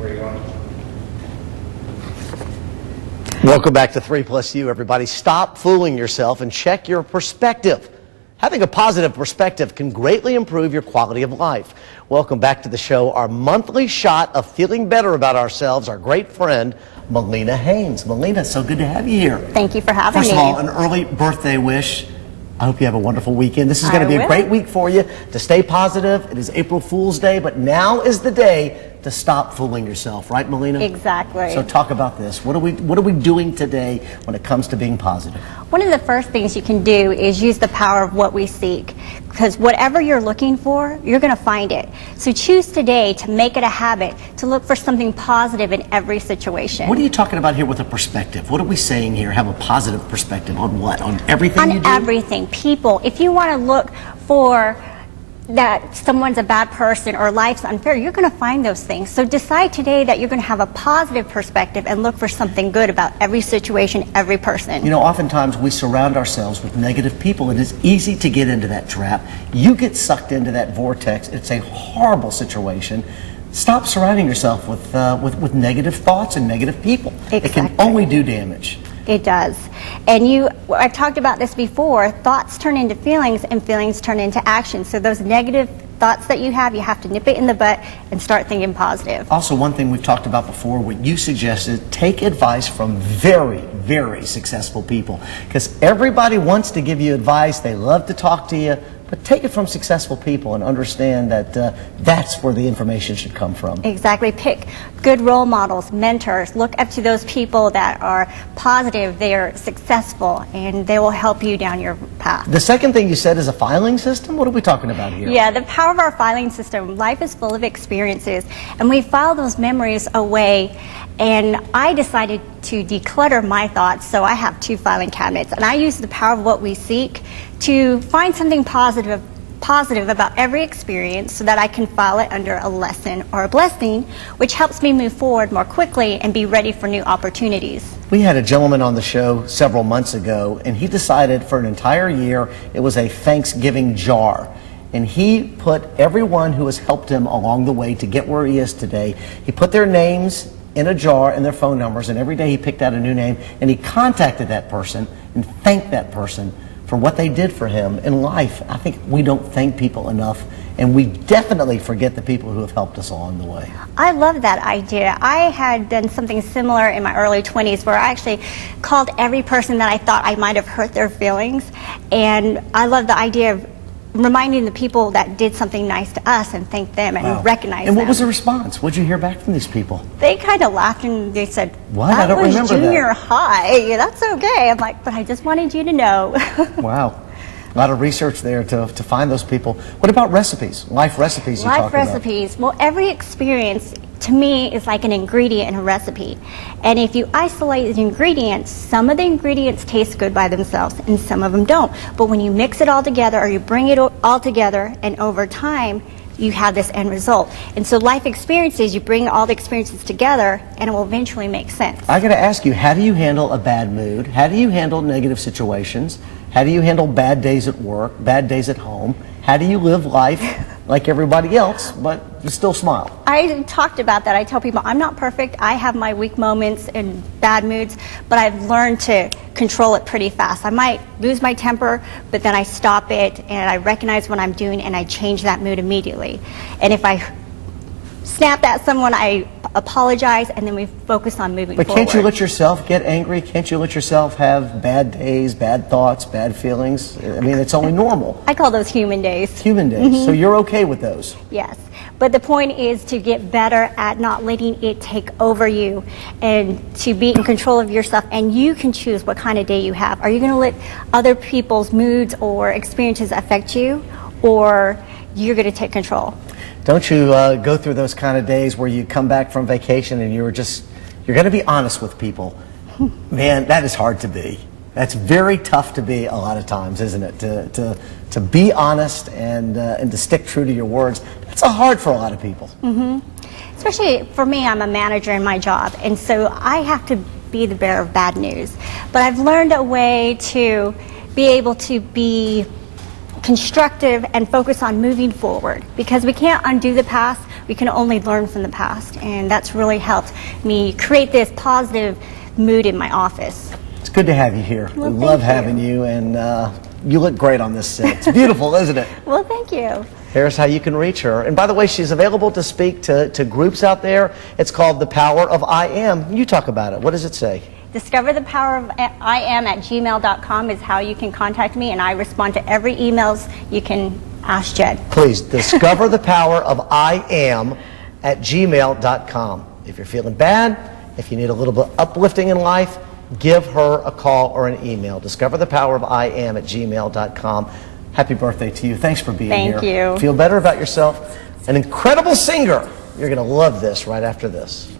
Where are you going? Welcome back to 3+U, everybody. Stop fooling yourself and check your perspective. Having a positive perspective can greatly improve your quality of life. Welcome back to the show, our monthly shot of feeling better about ourselves, our great friend, Molina Haynes. Molina, so good to have you here. Thank you for having me. First of all, an early birthday wish. I hope you have a wonderful weekend. This is going to be a great week for you to stay positive. It is April Fool's Day, but now is the day to stop fooling yourself, right, Molina? Exactly. So talk about this. What are we doing today when it comes to being positive? One of the first things you can do is use the power of what we seek, because whatever you're looking for, you're going to find it. So choose today to make it a habit to look for something positive in every situation. What are you talking about here with a perspective? What are we saying here? Have a positive perspective on what? On everything you do? On everything. People. If you want to look for that someone's a bad person or life's unfair, you're going to find those things. So decide today that you're going to have a positive perspective and look for something good about every situation, every person. You know, oftentimes we surround ourselves with negative people. It is easy to get into that trap. You get sucked into that vortex. It's a horrible situation. Stop surrounding yourself with negative thoughts and negative people. Exactly. It can only do damage. It does. And I've talked about this before, thoughts turn into feelings and feelings turn into action. So those negative thoughts that you have to nip it in the butt and start thinking positive. Also, one thing we've talked about before, what you suggested, take advice from very, very successful people. Because everybody wants to give you advice, they love to talk to you, but take it from successful people and understand that that's where the information should come from. Exactly. Pick good role models, mentors. Look up to those people that are positive, they're successful, and they will help you down your path. The second thing you said is a filing system? What are we talking about here? Yeah, the power of our filing system. Life is full of experiences, and we file those memories away. And I decided to declutter my thoughts, so I have 2 filing cabinets. And I use the power of what we seek to find something positive about every experience so that I can file it under a lesson or a blessing, which helps me move forward more quickly and be ready for new opportunities. We had a gentleman on the show several months ago, and he decided for an entire year it was a Thanksgiving jar. And he put everyone who has helped him along the way to get where he is today, he put their names in a jar and their phone numbers, and every day he picked out a new name, and he contacted that person and thanked that person for what they did for him in life. I think we don't thank people enough, and we definitely forget the people who have helped us along the way. I love that idea. I had done something similar in my early 20s where I actually called every person that I thought I might have hurt their feelings, and I love the idea of reminding the people that did something nice to us and thank them and recognize them. And what was the response? What did you hear back from these people? They kind of laughed and they said, "What? I don't remember that. That was junior high. That's okay." I'm like, "But I just wanted you to know." Wow. A lot of research there to find those people. What about recipes? Life recipes you talk about. Life recipes. Well, every experience to me is like an ingredient in a recipe. And if you isolate the ingredients, some of the ingredients taste good by themselves and some of them don't. But when you mix it all together or you bring it all together and over time, you have this end result. And so life experiences, you bring all the experiences together and it will eventually make sense. I got to ask you, how do you handle a bad mood? How do you handle negative situations? How do you handle bad days at work, bad days at home? How do you live life like everybody else, but you still smile? I talked about that. I tell people I'm not perfect. I have my weak moments and bad moods, but I've learned to control it pretty fast. I might lose my temper, but then I stop it and I recognize what I'm doing and I change that mood immediately. And if I snap at someone, I apologize, and then we focus on moving forward. But can't you let yourself get angry? Can't you let yourself have bad days, bad thoughts, bad feelings? I mean, it's only normal. I call those human days. Human days. Mm-hmm. So you're okay with those? Yes. But the point is to get better at not letting it take over you and to be in control of yourself. And you can choose what kind of day you have. Are you going to let other people's moods or experiences affect you, or you're going to take control? Don't you go through those kind of days where you come back from vacation and you're going to be honest with people? Man, that is hard to be. That's very tough to be a lot of times, isn't it? To be honest and to stick true to your words. That's hard for a lot of people. Mm-hmm. Especially for me, I'm a manager in my job, and so I have to be the bearer of bad news. But I've learned a way to be able to be constructive and focus on moving forward, because we can't undo the past. we can only learn from the past. And that's really helped me create this positive mood in my office. It's good to have you here. Well, we love thank having you, and you look great on this set. It's beautiful, isn't it? Well, thank you. Here's how you can reach her. And by the way, she's available to speak to groups out there. It's called The Power of I Am. You talk about it. What does it say? Discover the power of I am at gmail.com is how you can contact me, and I respond to every emails you can ask Jed. Please, discover the power of I am at gmail.com. If you're feeling bad, if you need a little bit uplifting in life, give her a call or an email. Discover the power of I am at gmail.com. Happy birthday to you. Thanks for being here. Thank you. Feel better about yourself. An incredible singer. You're going to love this right after this.